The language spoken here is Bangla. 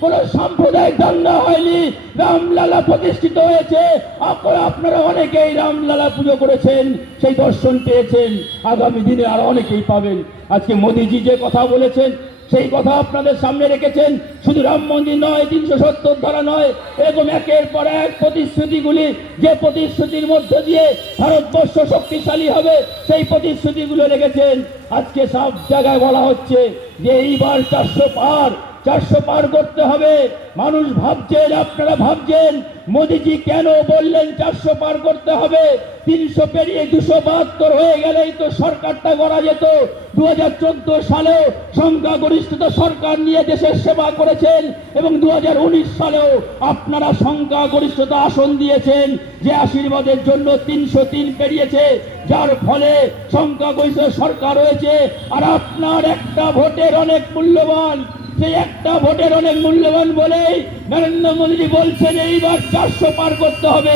কোন সাম্প্রদায়িক দাঙ্গা হয়নি? রামলালা প্রতিষ্ঠিত হয়েছে। আপ- আপনারা অনেকেই রামলালা পুজো করেছেন, সেই দর্শন পেয়েছেন। আগামী দিনে আরও অনেকেই পাবেন। আজকে মোদিজি যে কথা বলেছেন, সেই কথা আপনাদের সামনে রেখেছেন। শুধু রাম মন্দির নয়, তিনশো সত্তর ধারা নয়, এরকম একের পর এক প্রতিশ্রুতিগুলি, যে প্রতিশ্রুতির মধ্যে দিয়ে ভারতবর্ষ শক্তিশালী হবে, সেই প্রতিশ্রুতিগুলো রেখেছেন। আজকে সব জায়গায় বলা হচ্ছে যে এইবার চারশো পার চারশো পার করতে হবে। মানুষ ভাবছেন, আপনারা ভাবছেন, মোদিজি কেন বললেন চারশো পার করতে হবে? তিনশো পেরিয়ে দুশো বাহাত্তর হয়ে গেলেই তো সরকারটা করা যেত। দু হাজার চোদ্দ সালেও সংখ্যাগরিষ্ঠতা সরকার নিয়ে দেশের সেবা করেছেন এবং দু হাজার উনিশ সালেও আপনারা সংখ্যাগরিষ্ঠতা আসন দিয়েছেন। যে আশীর্বাদের জন্য তিনশো তিন পেরিয়েছে, যার ফলে সংখ্যাগরিষ্ঠ সরকার হয়েছে আর আপনার একটা ভোটের অনেক মূল্যবান, সেই একটা ভোটের অনেক মূল্যবান বলেই নরেন্দ্র মোদী বলছেন, এইবার চারশো পার করতে হবে।